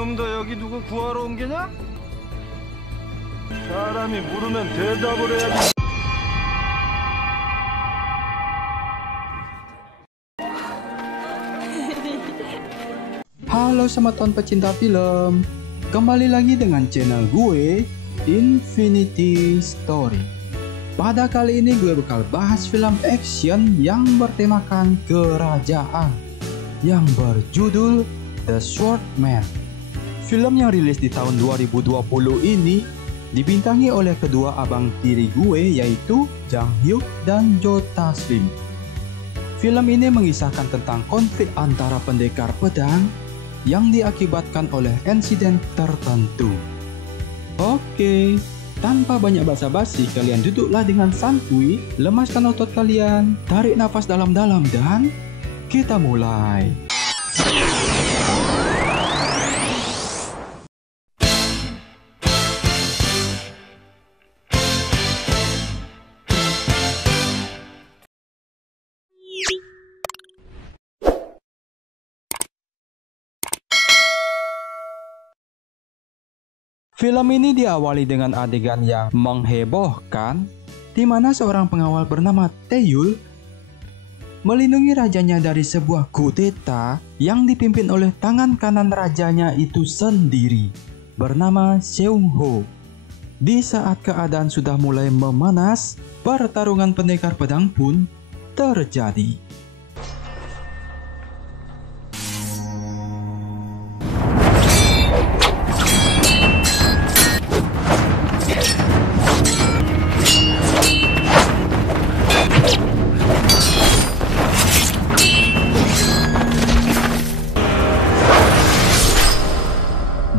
이놈도 여기 누구 구하러 온 게냐? 사람이 물으면 대답을 해야지. Halo teman pecinta film, kembali lagi dengan channel gue, Infinity Story. Pada kali ini gue bakal bahas film action yang bertemakan kerajaan, yang berjudul The Swordman. Film yang rilis di tahun 2020 ini dibintangi oleh kedua abang tiri gue, yaitu Jang Hyuk dan Jo Taslim. Film ini mengisahkan tentang konflik antara pendekar pedang yang diakibatkan oleh insiden tertentu. Oke, tanpa banyak basa-basi, kalian duduklah dengan santuy, lemaskan otot kalian, tarik nafas dalam-dalam dan kita mulai. Film ini diawali dengan adegan yang menghebohkan, di mana seorang pengawal bernama Taeyul melindungi rajanya dari sebuah kudeta yang dipimpin oleh tangan kanan rajanya itu sendiri, bernama Seung-ho. Di saat keadaan sudah mulai memanas, pertarungan pendekar pedang pun terjadi.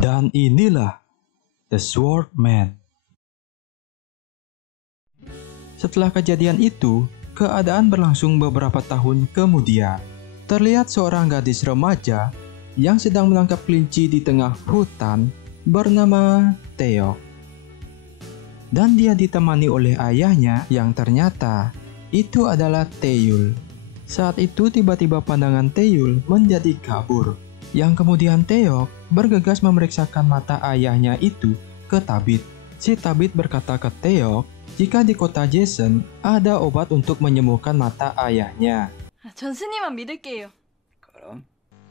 Dan inilah The Swordman. Setelah kejadian itu, keadaan berlangsung beberapa tahun kemudian. Terlihat seorang gadis remaja yang sedang menangkap kelinci di tengah hutan bernama Taeyok. Dan dia ditemani oleh ayahnya yang ternyata itu adalah Taeyul. Saat itu tiba-tiba pandangan Taeyul menjadi kabur, yang kemudian Taeyok bergegas memeriksakan mata ayahnya itu ke Tabit. Si Tabit berkata ke Taeyok jika di kota Jason ada obat untuk menyembuhkan mata ayahnya. 전스님만 믿을게요.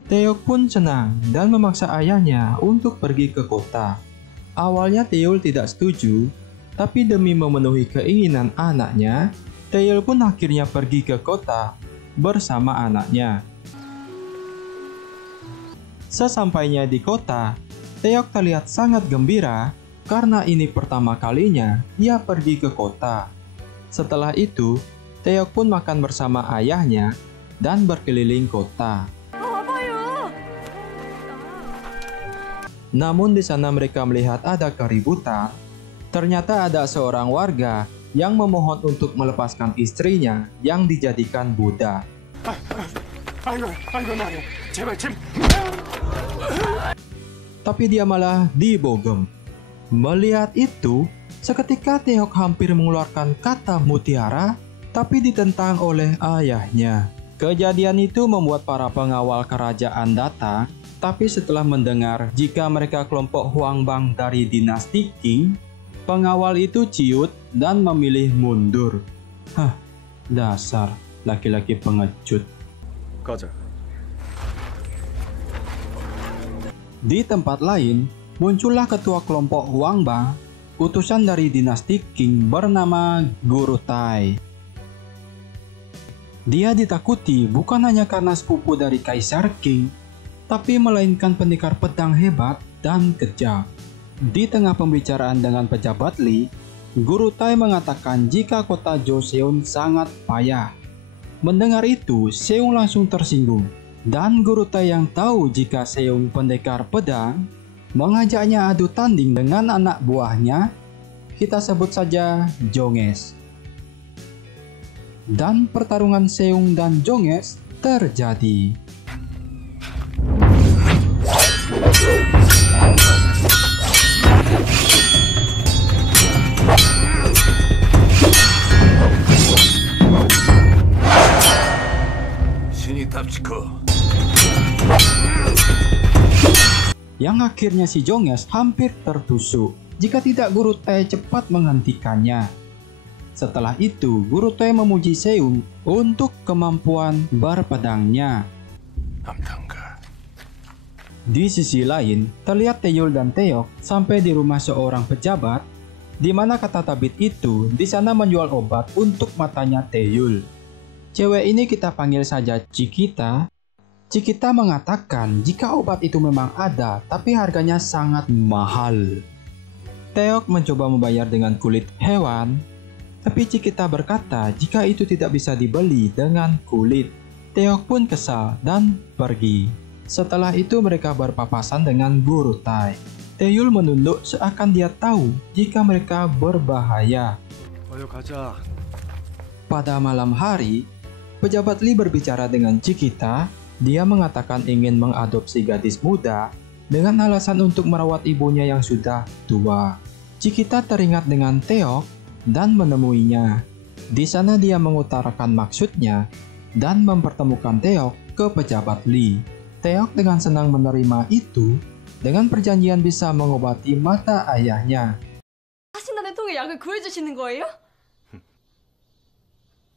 Taeyok pun senang dan memaksa ayahnya untuk pergi ke kota. Awalnya Taeyul tidak setuju, tapi demi memenuhi keinginan anaknya, Taeyul pun akhirnya pergi ke kota bersama anaknya. Sesampainya di kota, Taeyok terlihat sangat gembira karena ini pertama kalinya ia pergi ke kota. Setelah itu, Taeyok pun makan bersama ayahnya dan berkeliling kota. Namun di sana mereka melihat ada keributan. Ternyata ada seorang warga yang memohon untuk melepaskan istrinya yang dijadikan budak. Tapi dia malah dibogem. Melihat itu, seketika Taeyok hampir mengeluarkan kata mutiara, tapi ditentang oleh ayahnya. Kejadian itu membuat para pengawal kerajaan datang, tapi setelah mendengar jika mereka kelompok Hwang-bang dari dinasti Qing, pengawal itu ciut dan memilih mundur. Dasar laki-laki pengecut. Di tempat lain, muncullah ketua kelompok Hwang-bang, utusan dari dinasti Qing bernama Guru Tai. Dia ditakuti bukan hanya karena sepupu dari Kaisar Qing, tapi melainkan pendekar pedang hebat dan kejam. Di tengah pembicaraan dengan pejabat Li, Guru Tai mengatakan jika kota Joseon sangat payah. Mendengar itu, Seung langsung tersinggung. Dan Guru Tai yang tahu jika Seung pendekar pedang mengajaknya adu tanding dengan anak buahnya, kita sebut saja Jonges. Dan pertarungan Seung dan Jonges terjadi. yang akhirnya si Jonges hampir tertusuk jika tidak Guru Tae cepat menghentikannya. Setelah itu, Guru Tae memuji Seung untuk kemampuan berpedangnya. Di sisi lain, terlihat Taeyul dan Taeyok sampai di rumah seorang pejabat, di mana kata tabib itu di sana menjual obat untuk matanya Taeyul. Cewek ini kita panggil saja Cikita. Cikita mengatakan jika obat itu memang ada, tapi harganya sangat mahal. Taeyok mencoba membayar dengan kulit hewan, tapi Cikita berkata jika itu tidak bisa dibeli dengan kulit. Taeyok pun kesal dan pergi. Setelah itu mereka berpapasan dengan Guru Tae. Taeyul menunduk seakan dia tahu jika mereka berbahaya. 어여 가자. Pada malam hari, pejabat Lee berbicara dengan Cikita. Dia mengatakan ingin mengadopsi gadis muda dengan alasan untuk merawat ibunya yang sudah tua. Cikita teringat dengan Taeyok dan menemuinya. Di sana dia mengutarakan maksudnya dan mempertemukan Taeyok ke pejabat Lee. Taeyok dengan senang menerima itu dengan perjanjian bisa mengobati mata ayahnya. 하신다는 통에 약을 구해주시는 거예요?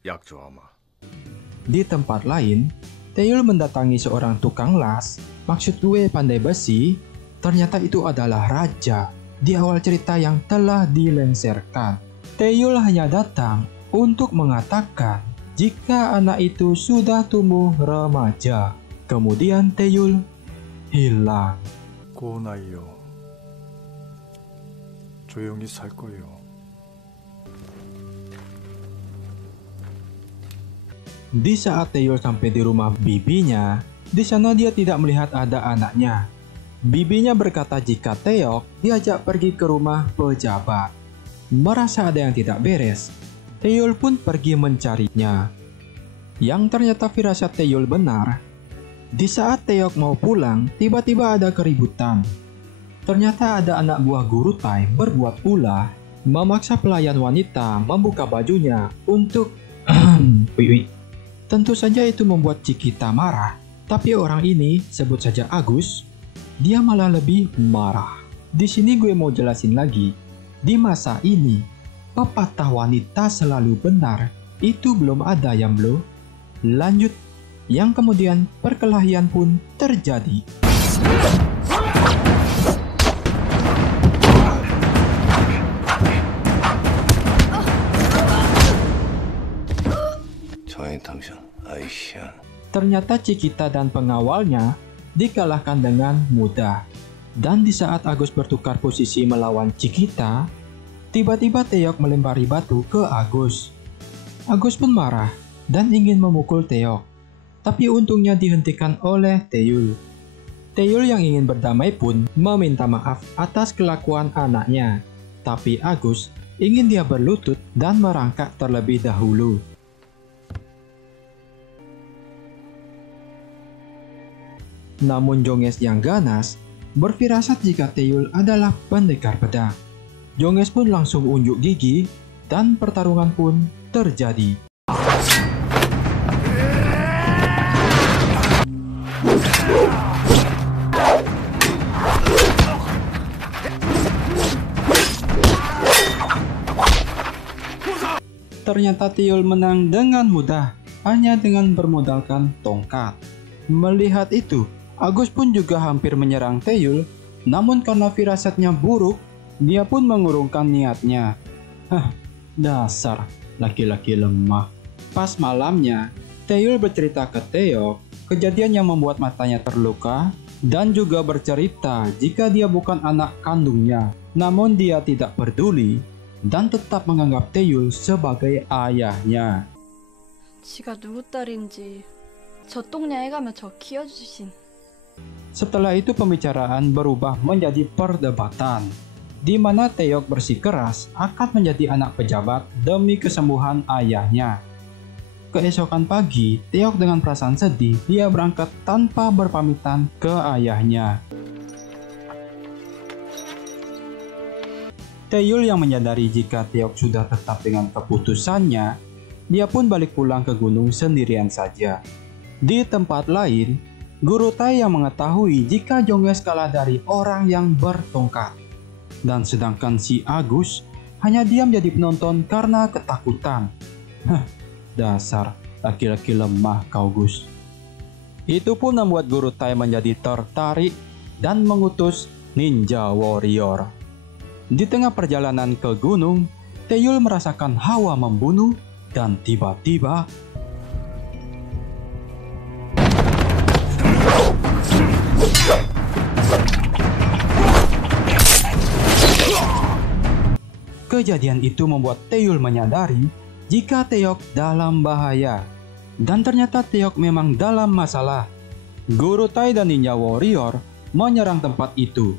약 줘, 아마. Di tempat lain, Taeyul mendatangi seorang tukang las. Maksud gue pandai besi, ternyata itu adalah raja di awal cerita yang telah dilengsarkan. Taeyul hanya datang untuk mengatakan jika anak itu sudah tumbuh remaja. Kemudian Taeyul hilang. 고나이요. 조용히 살 거예요. Di saat Taeyul sampai di rumah bibinya, di sana dia tidak melihat ada anaknya. Bibinya berkata jika Taeyok diajak pergi ke rumah pejabat. Merasa ada yang tidak beres, Taeyul pun pergi mencarinya. Yang ternyata firasat Taeyul benar. Di saat Taeyok mau pulang, tiba-tiba ada keributan. Ternyata ada anak buah Guru Tae berbuat ulah, memaksa pelayan wanita membuka bajunya untuk Tentu saja itu membuat Cikita marah. Tapi orang ini, sebut saja Agus, dia malah lebih marah. Di sini gue mau jelasin lagi. Di masa ini, pepatah wanita selalu benar. Itu belum ada yang belum. Lanjut, yang kemudian perkelahian pun terjadi. Ternyata Cikita dan pengawalnya dikalahkan dengan mudah. Dan di saat Agus bertukar posisi melawan Cikita, tiba-tiba Taeyok melempari batu ke Agus. Agus pun marah dan ingin memukul Taeyok, tapi untungnya dihentikan oleh Taeyul. Taeyul yang ingin berdamai pun meminta maaf atas kelakuan anaknya, tapi Agus ingin dia berlutut dan merangkak terlebih dahulu. Namun Jonges yang ganas berfirasat jika Taeyul adalah pendekar pedang. Jonges pun langsung unjuk gigi dan pertarungan pun terjadi. Ternyata Taeyul menang dengan mudah, hanya dengan bermodalkan tongkat. Melihat itu, Agus pun juga hampir menyerang Taeyul, namun karena firasatnya buruk, dia pun mengurungkan niatnya. Dasar laki-laki lemah. Pas malamnya, Taeyul bercerita ke Taeyok kejadian yang membuat matanya terluka dan juga bercerita jika dia bukan anak kandungnya. Namun dia tidak peduli dan tetap menganggap Taeyul sebagai ayahnya. 지가 누구 딸인지 저 동네에 가면 저 키워주신. Setelah itu pembicaraan berubah menjadi perdebatan, di mana Taeyok bersikeras akan menjadi anak pejabat demi kesembuhan ayahnya. Keesokan pagi, Taeyok dengan perasaan sedih, dia berangkat tanpa berpamitan ke ayahnya. Taeyul yang menyadari jika Taeyok sudah tetap dengan keputusannya, dia pun balik pulang ke gunung sendirian saja. Di tempat lain, Guru Tai yang mengetahui jika Jonges kalah dari orang yang bertongkat. Dan sedangkan si Agus hanya diam jadi penonton karena ketakutan. Dasar laki-laki lemah kau Gus. Itu pun membuat Guru Tai menjadi tertarik dan mengutus Ninja Warrior. Di tengah perjalanan ke gunung, Taeyul merasakan hawa membunuh dan tiba-tiba kejadian itu membuat Taeyul menyadari jika Taeyok dalam bahaya. Dan ternyata Taeyok memang dalam masalah. Guru Tai dan Ninja Warrior menyerang tempat itu.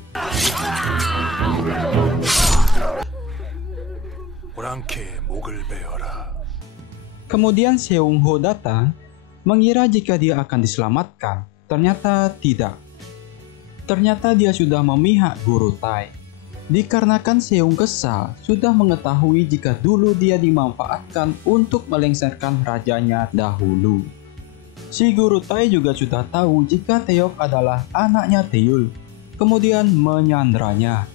오랑캐의 목을 베어라. Kemudian Seung Ho datang, mengira jika dia akan diselamatkan. Ternyata tidak. Ternyata dia sudah memihak Guru Tai. Dikarenakan Seung kesal, sudah mengetahui jika dulu dia dimanfaatkan untuk melengsarkan rajanya dahulu. Si Guru Tai juga sudah tahu jika Taeyok adalah anaknya Taeyul, kemudian menyandranya.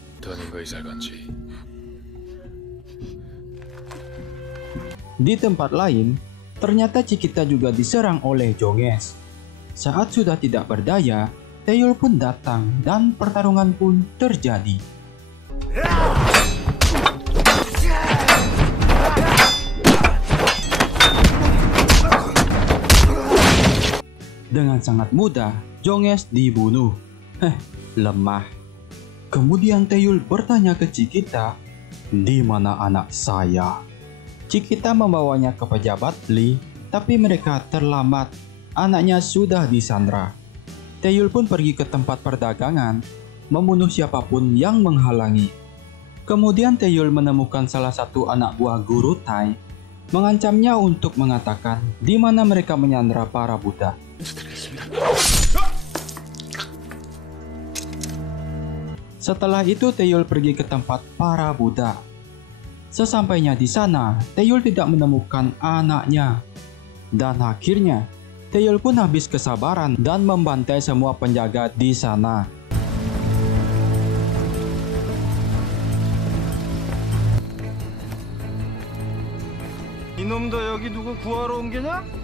Di tempat lain, ternyata Cikita juga diserang oleh Jonges. Saat sudah tidak berdaya, Taeyul pun datang dan pertarungan pun terjadi. Dengan sangat mudah, Jonges dibunuh. Lemah. Kemudian Taeyul bertanya ke Cikita, "Di mana anak saya?" Cikita membawanya ke pejabat Lee, tapi mereka terlambat. Anaknya sudah disandra. Taeyul pun pergi ke tempat perdagangan, membunuh siapapun yang menghalangi. Kemudian Taeyul menemukan salah satu anak buah Guru Tai, mengancamnya untuk mengatakan di mana mereka menyandra para budak. Setelah itu Taeyul pergi ke tempat para budak. Sesampainya di sana, Taeyul tidak menemukan anaknya. Dan akhirnya, Taeyul pun habis kesabaran dan membantai semua penjaga di sana. 이놈도 여기 누구 구하러 온 게냐?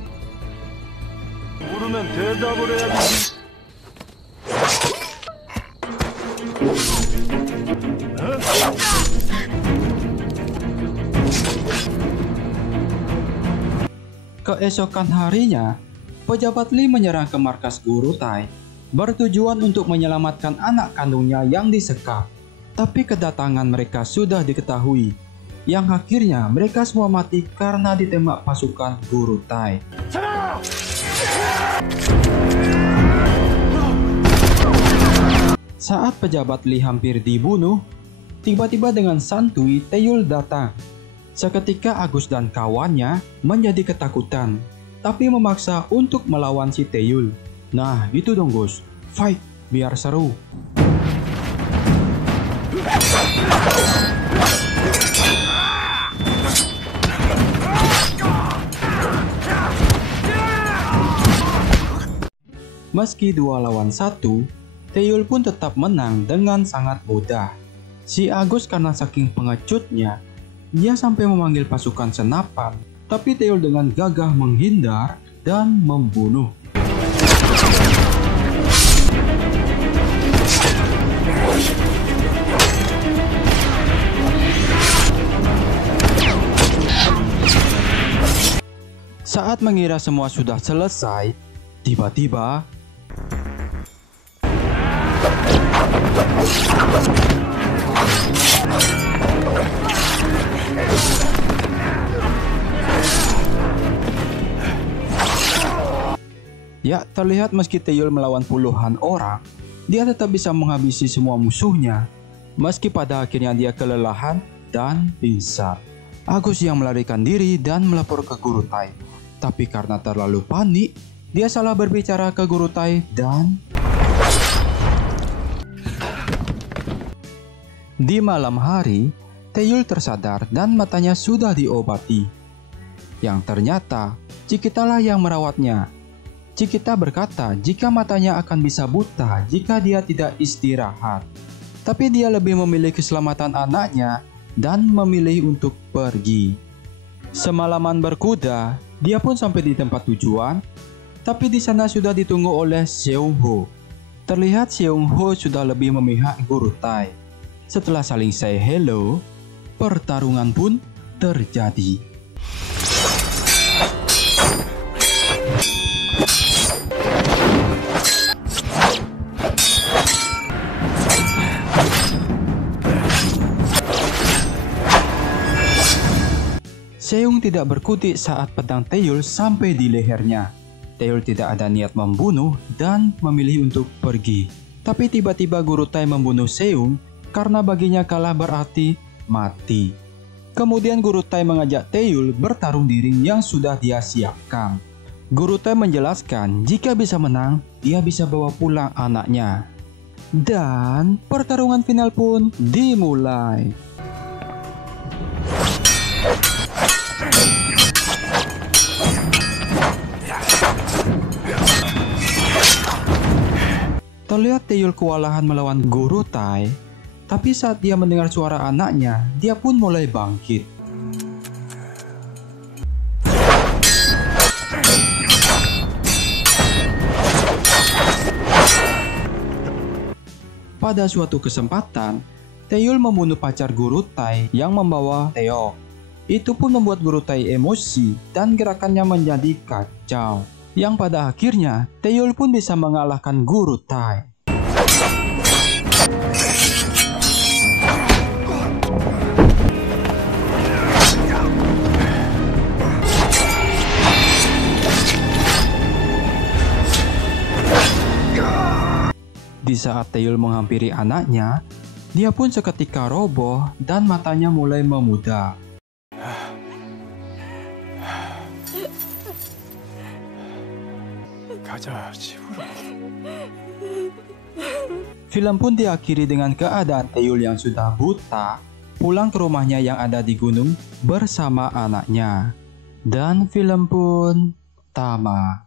물으면 대답을 해야지. Keesokan harinya, pejabat Lee menyerang ke markas Guru Tai, bertujuan untuk menyelamatkan anak kandungnya yang disekap. Tapi kedatangan mereka sudah diketahui, yang akhirnya mereka semua mati karena ditembak pasukan Guru Tai. Saat pejabat Lee hampir dibunuh, tiba-tiba dengan santuy Taeyul datang. Seketika Agus dan kawannya menjadi ketakutan, tapi memaksa untuk melawan si Taeyul. Nah gitu dong Gus, fight biar seru. Meski 2 lawan 1, Taeyul pun tetap menang dengan sangat mudah. Si Agus karena saking pengecutnya, dia sampai memanggil pasukan senapan, tapi Taeyul dengan gagah menghindar dan membunuh. Saat mengira semua sudah selesai, tiba-tiba ya, terlihat meski Taeyul melawan puluhan orang, dia tetap bisa menghabisi semua musuhnya. Meski pada akhirnya dia kelelahan dan pingsan. Agus yang melarikan diri dan melapor ke Guru Tai. Tapi karena terlalu panik, dia salah berbicara ke Guru Tai dan di malam hari, Taeyul tersadar dan matanya sudah diobati. Yang ternyata, Cikita lah yang merawatnya. Cikita berkata jika matanya akan bisa buta jika dia tidak istirahat. Tapi dia lebih memilih keselamatan anaknya dan memilih untuk pergi. Semalaman berkuda, dia pun sampai di tempat tujuan, tapi di sana sudah ditunggu oleh Seung Ho. Terlihat Seung Ho sudah lebih memihak Guru Tai. Setelah saling say hello, pertarungan pun terjadi. Seung tidak berkutik saat pedang Taeyul sampai di lehernya. Taeyul tidak ada niat membunuh dan memilih untuk pergi. Tapi tiba-tiba Guru Tai membunuh Seung karena baginya kalah berarti mati. Kemudian Guru Tai mengajak Taeyul bertarung di ring yang sudah dia siapkan. Guru Tai menjelaskan jika bisa menang, dia bisa bawa pulang anaknya. Dan pertarungan final pun dimulai. Terlihat Taeyul kewalahan melawan Guru Tai, tapi saat dia mendengar suara anaknya, dia pun mulai bangkit. Pada suatu kesempatan, Taeyul membunuh pacar Guru Tai yang membawa Taeyok. Itu pun membuat Guru Tai emosi dan gerakannya menjadi kacau. Yang pada akhirnya, Taeyul pun bisa mengalahkan Guru Tai. Di saat Taeyul menghampiri anaknya, dia pun seketika roboh dan matanya mulai memudar. 가자, 집으로. Film pun diakhiri dengan keadaan Taeyul yang sudah buta pulang ke rumahnya yang ada di gunung bersama anaknya. Dan film pun tamat.